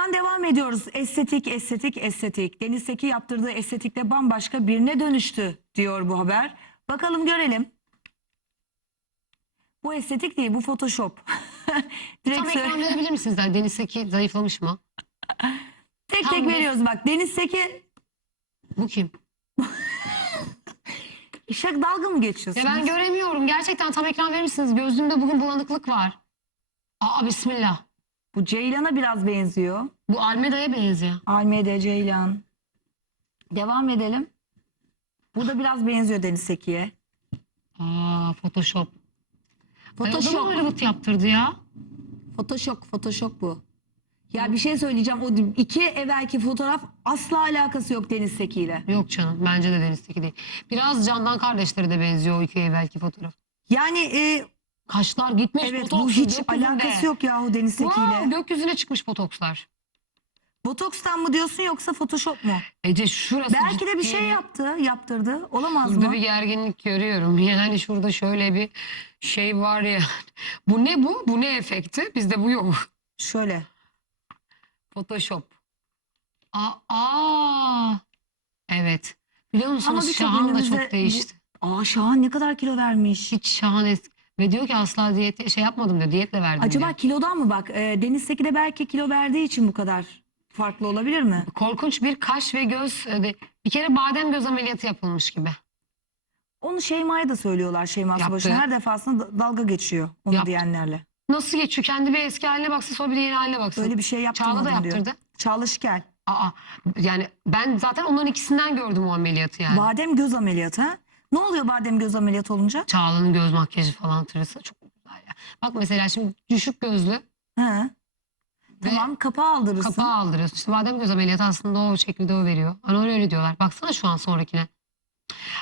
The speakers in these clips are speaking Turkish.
zaman devam ediyoruz. Estetik, estetik, estetik. Deniz Seki yaptırdığı estetikle bambaşka birine dönüştü diyor bu haber. Bakalım görelim. Bu estetik değil, bu Photoshop. Direkt Tam ekran verebilir misiniz? Yani Deniz Seki zayıflamış mı? tek tam tek bir- veriyoruz bak. Deniz Seki Bu kim? şak dalga mı geçiyorsun? Ya ben göremiyorum. Gerçekten tam ekran verir misiniz? Gözümde bugün bulanıklık var. Aa bismillah. Bu Ceylan'a biraz benziyor. Bu Almeda'ya benziyor. Almeda Ceylan. Devam edelim. Bu da biraz benziyor Deniz Seki'ye. Aa Photoshop. Photoshop. Photoshop. Hollywood yaptırdı ya. Photoshop, Photoshop bu. Ya bir şey söyleyeceğim. O iki evvelki fotoğraf asla alakası yok Deniz Seki ile. Yok canım. Bence de Deniz Seki değil. Biraz Candan kardeşleri de benziyor o iki evvelki fotoğraf. Yani e, Kaşlar gitmiş. evet botoks bu hiç gökyüzünde. alakası yok yahu Deniz Seki Wow, ile. gökyüzüne çıkmış botokslar. Botokstan mı diyorsun yoksa Photoshop mu? Ece şurası Belki de bir ciddi şey yaptı, yaptırdı. Olamaz Burada mı? bir gerginlik görüyorum. Yani şurada şöyle bir şey var ya. Bu ne bu? Bu ne efekti? Bizde bu yok. Şöyle. Photoshop. Aa, aa. Evet. Biliyor musunuz Ama birçok Şahan da çok değişti. Aa Şahan ne kadar kilo vermiş. Hiç Şahan eski. Ve diyor ki asla diyet şey yapmadım diyor. Diyetle verdim Acaba diyor. kilodan mı bak? E, Deniz Seki de belki kilo verdiği için bu kadar farklı olabilir mi? Korkunç bir kaş ve göz. e, Bir kere badem göz ameliyatı yapılmış gibi. Onu Şeyma'ya da söylüyorlar Şeyma Yaptı. Subaşı. Her defasında da- dalga geçiyor onu Yaptı. diyenlerle. Nasıl geçiyor? Kendi bir eski haline baksın sonra bir yeni haline baksın. Böyle bir şey yaptırmadım Çağla da diyor. yaptırdı. Çağla Şikel. Aa, yani ben zaten onların ikisinden gördüm o ameliyatı yani. Badem göz ameliyatı ha? Ne oluyor badem göz ameliyatı olunca? Çağla'nın göz makyajı falan tırısı çok güzel ya. Bak mesela şimdi düşük gözlü He. ve Tamam kapağı aldırırsın. kapağı aldırıyorsun. İşte badem göz ameliyatı aslında o şekilde o veriyor. Hani öyle, öyle diyorlar. Baksana şu an sonrakine.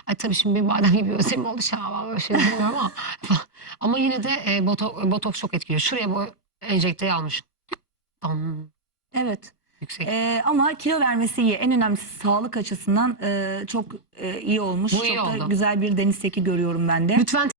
Ay tabii şimdi benim badem gibi gözlerim oldu ben böyle şey bilmiyorum ama. ama yine de e, boto, botoks çok etkiliyor. Şuraya bu enjekteyi almış. Tam Evet. Yüksek. Ee, ama kilo vermesi iyi. En önemlisi sağlık açısından e, çok e, iyi olmuş. Bu çok iyi da oldu. güzel bir deniz teki görüyorum ben de. Lütfen